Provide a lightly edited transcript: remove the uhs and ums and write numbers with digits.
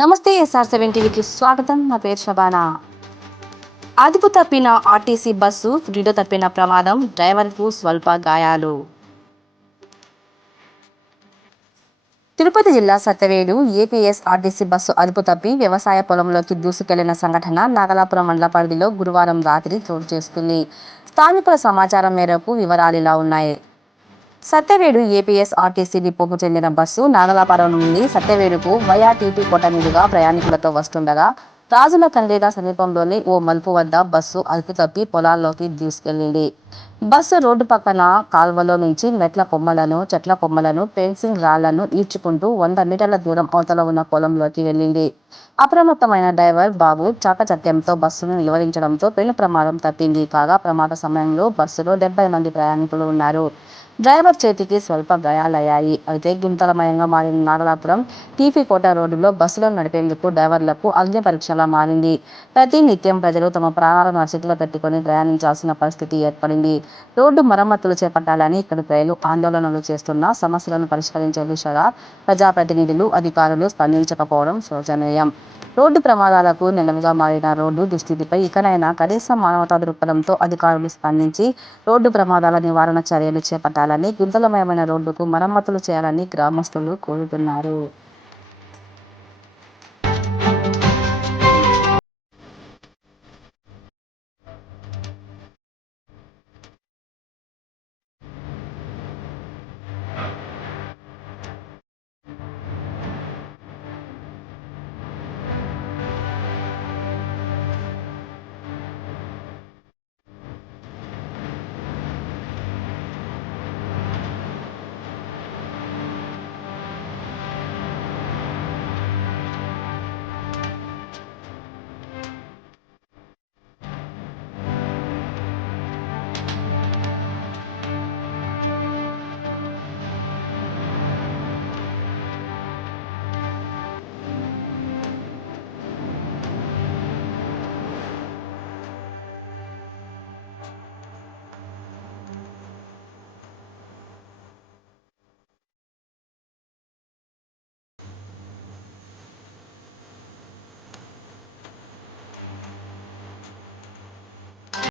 నమస్తే SR7 టీవీకి స్వాగతం. నా పేరు శబానా. అదుపు తప్పిన ఆర్టీసీ బస్సు, రీడో తప్పిన ప్రమాదం, డ్రైవర్కు స్వల్ప గాయాలు. తిరుపతి జిల్లా సత్యవేడు ఏపీఎస్ఆర్టీసీ బస్సు అదుపు తప్పి వ్యవసాయ పొలంలోకి దూసుకెళ్లిన సంఘటన నాగలాపురం మండల పరిధిలో గురువారం రాత్రి చోటు చేసుకుంది. స్థానికుల సమాచారం మేరకు వివరాలిలా ఉన్నాయి. సత్యవేడు ఏపీఎస్ఆర్టీసీ డిపోకు చెందిన బస్సు నాగలాపురం నుండి సత్యవేడుకు వయా టీటీ కోట మీదుగా ప్రయాణికులతో వస్తుండగా రాజుల కండ్రిగ సమీపంలోని ఓ మలుపు వద్ద బస్సు అదుపు తప్పి పొలాల్లోకి దూసుకెళ్లింది. బస్సు రోడ్డు పక్కన కాల్వలో నుంచి మెట్ల కొమ్మలను, చెట్ల కొమ్మలను, ఫెన్సింగ్ రాళ్లను ఈడ్చుకుంటూ 100 మీటర్ల దూరం అవతల ఉన్న పొలంలోకి వెళ్లింది. అప్రమత్తమైన డ్రైవర్ బాబు చాకచక్యంతో బస్సును నిలువరించడంతో పెను ప్రమాదం తప్పింది. కాగా ప్రమాద సమయంలో బస్సులో 70 మంది ప్రయాణికులు ఉన్నారు. డ్రైవర్ చేతికి స్వల్ప గాయాలయ్యాయి. అయితే గుంతలమయంగా మారిన నాగలాపురం టీపీ కోట రోడ్డులో బస్సులను నడిపేందుకు డ్రైవర్లకు అగ్ని పరీక్షలా మారింది. ప్రతి నిత్యం ప్రజలు తమ ప్రాణాలను అరచేతిలో పెట్టుకుని ప్రయాణించాల్సిన పరిస్థితి ఏర్పడింది. రోడ్డు మరమ్మతులు చేపట్టాలని ఇక్కడి ప్రజలు ఆందోళనలు చేస్తున్నా సమస్యలను పరిష్కరించే దిశగా ప్రజాప్రతినిధులు, అధికారులు స్పందించకపోవడం శోచనీయం. రోడ్డు ప్రమాదాలకు నెలవుగా మారిన రోడ్డు దుస్థితిపై ఇకనైనా కనీస మానవతా దృక్పథంతో అధికారులు స్పందించి రోడ్డు ప్రమాదాల నివారణ చర్యలు చేపట్టాలని, గుంతలమయమైన రోడ్డుకు మరమ్మతులు చేయాలని గ్రామస్తులు కోరుతున్నారు.